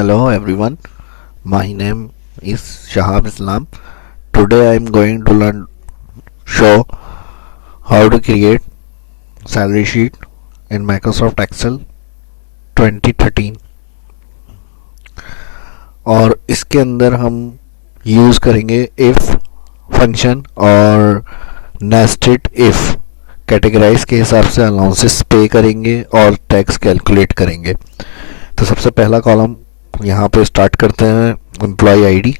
Hello everyone, my name is Shahab Islam. Today I am going to show how to create salary sheet in Microsoft Excel 2013 और इसके अंदर हम use करेंगे if function और nested if categorise के हिसाब से अलाउंसेस पे करेंगे और टैक्स कैलकुलेट करेंगे। तो सबसे पहला कॉलम यहाँ पे स्टार्ट करते हैं employ ID.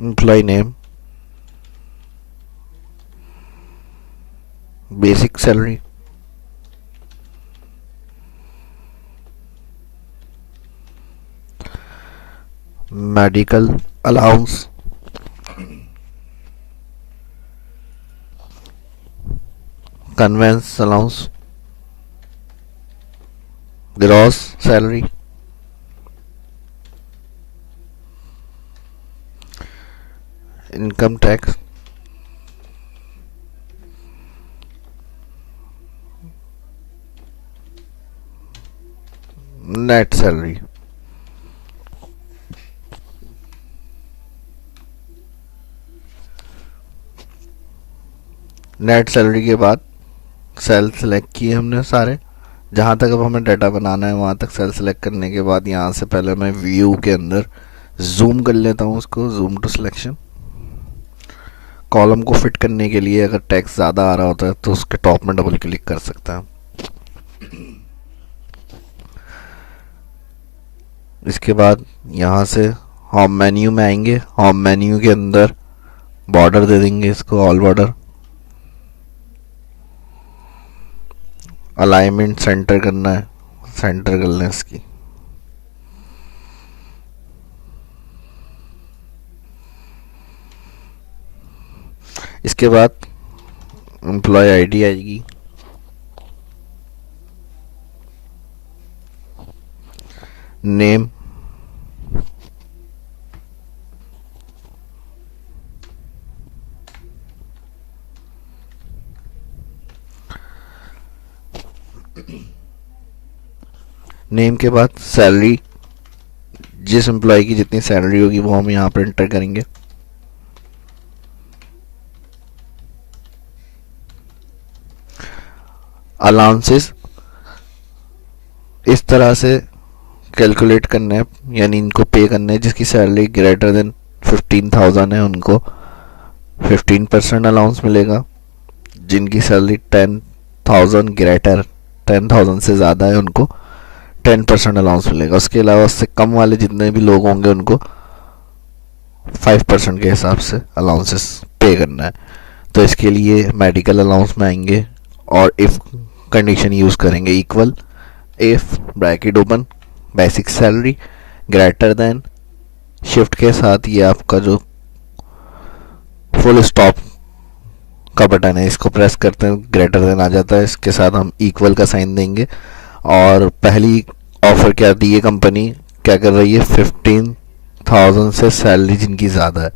Employ name, basic salary, medical allowance, conveyance allowance, gross salary, income tax, net salary. Net salary के बाद सेल सेलेक्ट किए हमने सारे, जहाँ तक अब हमें डाटा बनाना है वहाँ तक सेल सेलेक्ट करने के बाद यहाँ से पहले मैं व्यू के अंदर जूम कर लेता हूँ उसको, जूम टू सिलेक्शन। कॉलम को फिट करने के लिए अगर टेक्स्ट ज़्यादा आ रहा होता है तो उसके टॉप में डबल क्लिक कर सकते हैं। इसके बाद यहाँ से होम मेन्यू में आएंगे, होम मेन्यू के अंदर बॉर्डर दे देंगे इसको ऑल बॉर्डर। अलाइनमेंट सेंटर करना है, सेंटर कर लें इसकी। इसके बाद एम्प्लॉय आईडी आएगी, नेम, नेम के बाद सैलरी, जिस एम्प्लॉय की जितनी सैलरी होगी वो हम यहाँ पर एंटर करेंगे। अलाउंसेस इस तरह से कैलकुलेट करने हैं, यानी इनको पे करने हैं जिसकी सैलरी ग्रेटर देन 15,000 है उनको 15% अलाउंस मिलेगा। जिनकी सैलरी 10,000 ग्रेटर 10,000 से ज़्यादा है उनको 10% अलाउंस मिलेगा। उसके अलावा उससे कम वाले जितने भी लोग होंगे उनको 5% के हिसाब से अलाउंसेस पे करना है। तो इसके लिए मेडिकल अलाउंस में आएंगे और इफ़ कंडीशन यूज़ करेंगे, equal if bracket open basic salary greater than, shift के साथ ये आपका जो फुल स्टॉप का बटन है इसको प्रेस करते हैं, ग्रेटर देन आ जाता है। इसके साथ हम इक्वल का साइन देंगे। और पहली ऑफर क्या दी है कंपनी, क्या कर रही है, 15,000 से सैलरी जिनकी ज़्यादा है।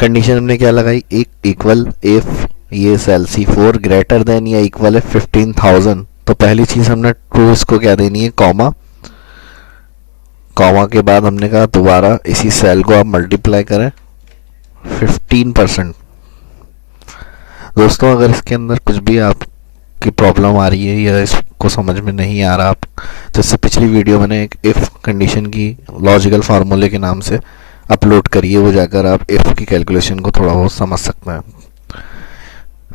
कंडीशन हमने क्या लगाई, एक इक्वल इफ़ ये सेल C4 ग्रेटर देन या इक्वल है 15,000। तो पहली चीज़ हमने ट्रू इसको क्या देनी है, कॉमा। कॉमा के बाद हमने कहा दोबारा इसी सेल को आप मल्टीप्लाई करें 15%। दोस्तों अगर इसके अंदर कुछ भी आपकी प्रॉब्लम आ रही है या इसको समझ में नहीं आ रहा आप, तो इससे पिछली वीडियो मैंने एक इफ़ कंडीशन की लॉजिकल फार्मूले के नाम से अपलोड करिए, वो जाकर आप इफ़ की कैलकुलेशन को थोड़ा बहुत समझ सकते हैं।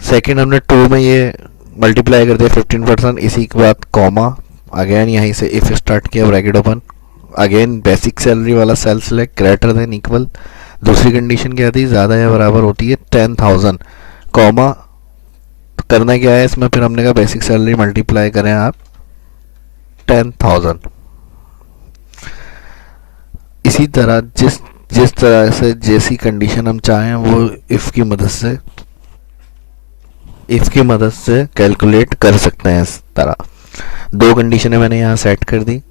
सेकेंड हमने टू में ये मल्टीप्लाई कर दिया 15%, इसी के बाद कॉमा, अगेन यहीं से इफ़ स्टार्ट किया bracket open, again basic salary वाला cell select greater than equal. दूसरी कंडीशन क्या थी, ज़्यादा या बराबर होती है 10,000, कॉमा। करना क्या है इसमें, फिर हमने कहा बेसिक सैलरी मल्टीप्लाई करें आप 10,000। इसी तरह जिस तरह से जैसी कंडीशन हम चाहें वो इफ़ की मदद से कैलकुलेट कर सकते हैं। इस तरह दो कंडीशनें मैंने यहाँ सेट कर दी।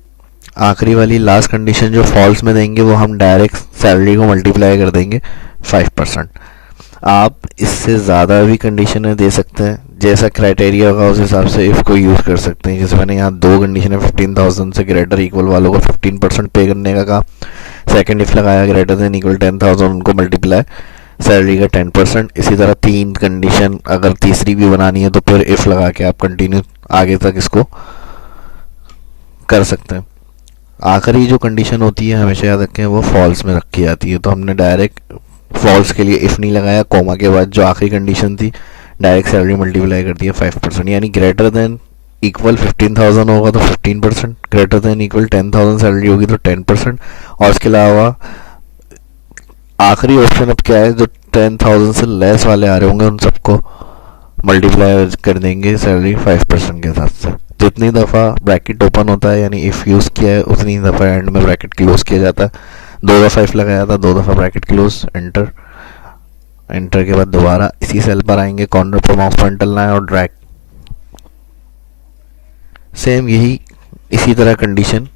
आखिरी वाली लास्ट कंडीशन जो फॉल्स में देंगे वो हम डायरेक्ट सैलरी को मल्टीप्लाई कर देंगे 5%। आप इससे ज़्यादा भी कंडीशनें दे सकते हैं, जैसा क्राइटेरिया होगा उस हिसाब से इफ़ को यूज़ कर सकते हैं। जैसे मैंने यहाँ दो कंडीशन है, 15,000 से ग्रेटर इक्वल वालों को 15% पे करने का कहा। सेकंड इफ लगाया ग्रेटर देन इक्वल 10,000 उनको मल्टीप्लाई सैलरी का 10%। इसी तरह तीन कंडीशन, अगर तीसरी भी बनानी है तो फिर इफ लगा के आप कंटिन्यू आगे तक इसको कर सकते हैं। आखिरी जो कंडीशन होती है हमेशा याद रखें वो फॉल्स में रखी जाती है, तो हमने डायरेक्ट फॉल्स के लिए इफ़ नहीं लगाया, कोमा के बाद जो आखिरी कंडीशन थी डायरेक्ट सैलरी मल्टीप्लाई कर दिया 5%। यानी ग्रेटर देन इक्वल 15,000 होगा तो 15%, ग्रेटर देन इक्वल 10,000 सैलरी होगी तो 10%। और इसके अलावा आखिरी ऑप्शन अब क्या है, जो 10,000 से लेस वाले आ रहे होंगे उन सबको मल्टीप्लाई कर देंगे सैलरी 5% के हिसाब से। जितनी दफ़ा ब्रैकेट ओपन होता है यानी इफ़ यूज़ किया है उतनी दफ़ा एंड में ब्रैकेट क्लोज किया जाता है। 2 दफ़ा इफ लगाया था, 2 दफ़ा ब्रैकेट क्लोज, एंटर। एंटर के बाद दोबारा इसी सेल पर आएंगे, कॉर्नर पर माउस पॉइंटर लाएं और ड्रैग। सेम यही इसी तरह कंडीशन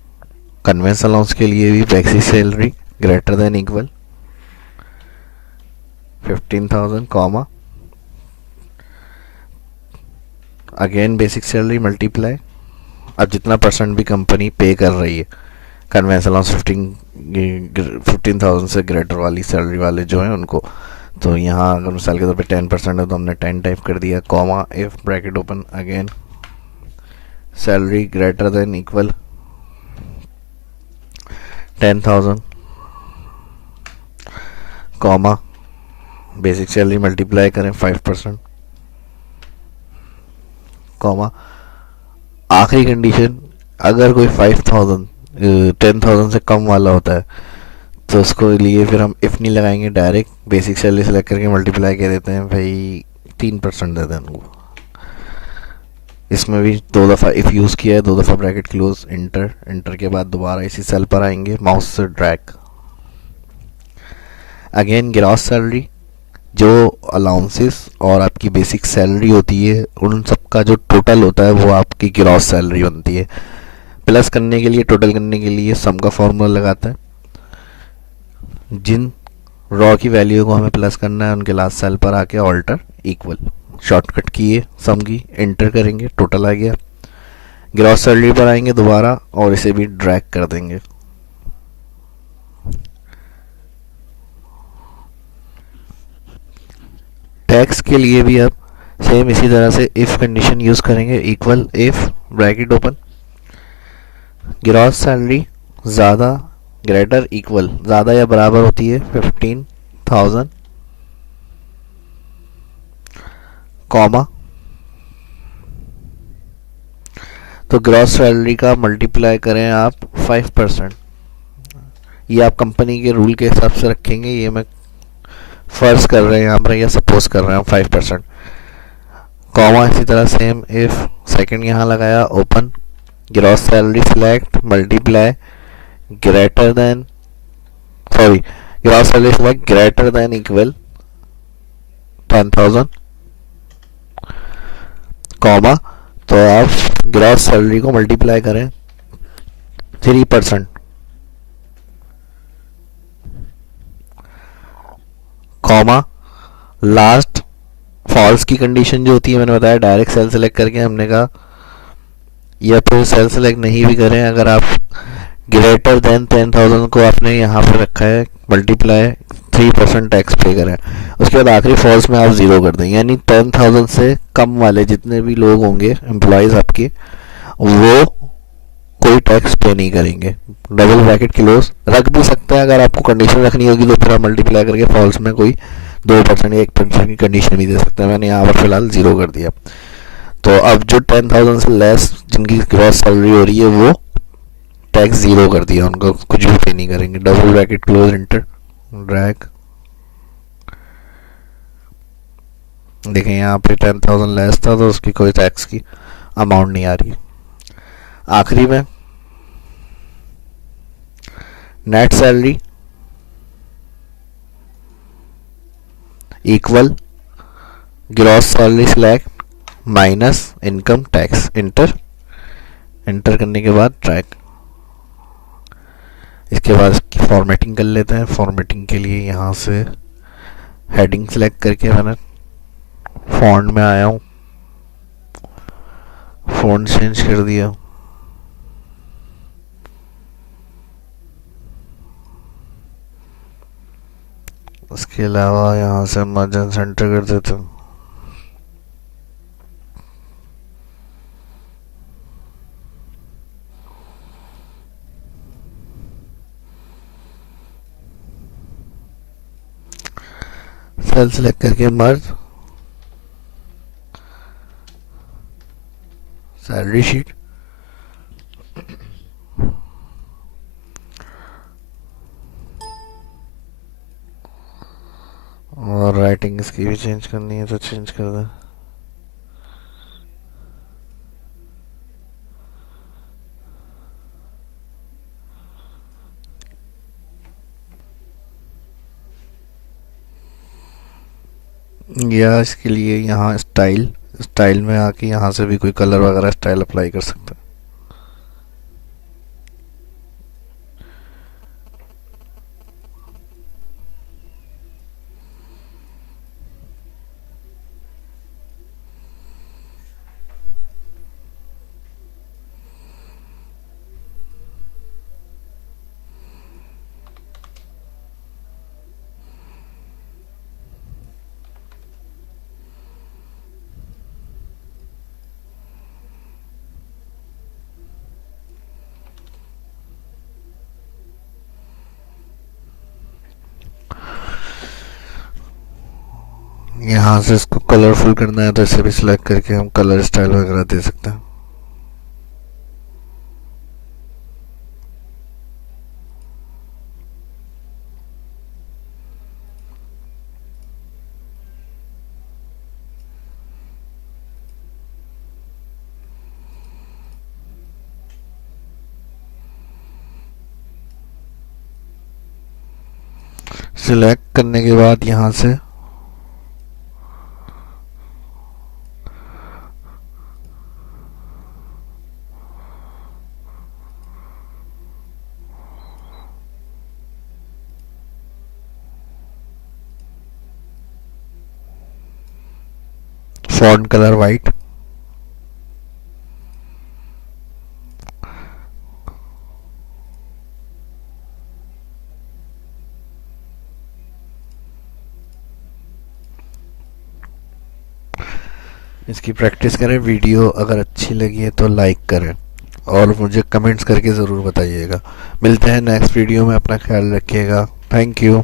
कन्वेंस अलाउंस के लिए भी basic salary greater than equal 15,000 comma again basic salary multiply. अब जितना परसेंट भी कंपनी पे कर रही है कन्वेंस अलाउंस 15,000 से ग्रेटर वाली सैलरी वाले जो हैं उनको, तो यहाँ अगर मिसाल के तौर पे 10% है तो हमने 10 टाइप कर दिया, comma if bracket open again salary greater than equal 10,000 comma basic salary multiply करें 5% कॉमा आखिरी कंडीशन अगर कोई 10,000 से कम वाला होता है तो उसको लिए फिर हम इफ़ नहीं लगाएंगे, डायरेक्ट बेसिक सैलरी सेलेक्ट करके मल्टीप्लाई कर देते हैं भाई 3% देते हैं उनको। इसमें भी 2 दफ़ा इफ़ यूज़ किया है, 2 दफ़ा ब्रैकेट क्लोज, एंटर। एंटर के बाद दोबारा इसी सेल पर आएंगे, माउस से ड्रैग अगेन ग्रॉस सैलरी, जो अलाउंसेस और आपकी बेसिक सैलरी होती है उन सब का जो टोटल होता है वो आपकी ग्रॉस सैलरी बनती है। प्लस करने के लिए, टोटल करने के लिए सम का फॉर्मूला लगाते हैं। जिन रॉ की वैल्यू को हमें प्लस करना है उनके लास्ट सेल पर आके ऑल्टर इक्वल शॉर्टकट किए सम की, एंटर करेंगे, टोटल आ गया। ग्रॉस सैलरी पर आएंगे दोबारा और इसे भी ड्रैग कर देंगे। टैक्स के लिए भी अब सेम इसी तरह से इफ कंडीशन यूज करेंगे, equal if bracket open gross salary ज़्यादा ग्रेटर इक्वल ज़्यादा या बराबर होती है 15,000 कॉमा तो ग्रॉस सैलरी का मल्टीप्लाई करें आप 5%। ये आप कंपनी के रूल के हिसाब से रखेंगे, ये मैं फर्ज कर रहे हैं यहाँ पर या सपोज कर रहे हैं 5%। कॉमा इसी तरह सेम इफ सेकंड यहाँ लगाया, open gross salary select multiply greater than gross salary select greater than equal 10,000 comma तो आप ग्रॉस सैलरी को मल्टीप्लाई करें 3%। कॉमा लास्ट फॉल्स की कंडीशन जो होती है मैंने बताया डायरेक्ट सेल सेलेक्ट करके हमने कहा, या फिर सेल सेलेक्ट नहीं भी करें, अगर आप ग्रेटर देन 10,000 को आपने यहाँ पे रखा है मल्टीप्लाई 3% टैक्स पे करें। उसके बाद आखिरी फॉल्स में आप 0 कर दें, यानी 10,000 से कम वाले जितने भी लोग होंगे एम्प्लॉयज़ आपके वो कोई टैक्स पे नहीं करेंगे। डबल ब्रैकेट क्लोज रख भी सकते हैं, अगर आपको कंडीशन रखनी होगी तो फिर आप मल्टीप्लाई करके फॉल्स में कोई 2% या 1% की कंडीशन भी दे सकते हैं। मैंने यहाँ पर फिलहाल 0 कर दिया। तो अब जो 10,000 से लेस जिनकी ग्रॉस सैलरी हो रही है वो टैक्स 0 कर दिया, उनको कुछ भी पे नहीं करेंगे। Double bracket close, enter, drag. देखें यहाँ पे 10,000 लेस था तो उसकी कोई टैक्स की अमाउंट नहीं आ रही। आखिरी में net salary equal gross salary select minus income tax, enter. Enter करने के बाद ट्रैक इसके बाद इसकी फॉर्मेटिंग कर लेते हैं। फॉर्मेटिंग के लिए यहाँ से हेडिंग सेलेक्ट करके मैंने फॉन्ट में आया हूँ, फॉन्ट चेंज कर दिया। उसके अलावा यहाँ से मार्जिन सेंटर कर देते हैं। सेल सेलेक्ट करके मर्ज सैलरी शीट, और राइटिंग इसकी भी चेंज करनी है तो चेंज कर दें। या इसके लिए यहाँ स्टाइल में आके यहाँ से भी कोई कलर वगैरह स्टाइल अप्लाई कर सकते हैं। यहाँ से इसको कलरफुल करना है तो इसे भी सिलेक्ट करके हम कलर स्टाइल वगैरह दे सकते हैं। सिलेक्ट करने के बाद यहाँ से फॉन्ट कलर वाइट, इसकी प्रैक्टिस करें। वीडियो अगर अच्छी लगी है तो लाइक करें और मुझे कमेंट्स करके ज़रूर बताइएगा। मिलते हैं नेक्स्ट वीडियो में, अपना ख्याल रखिएगा। Thank you.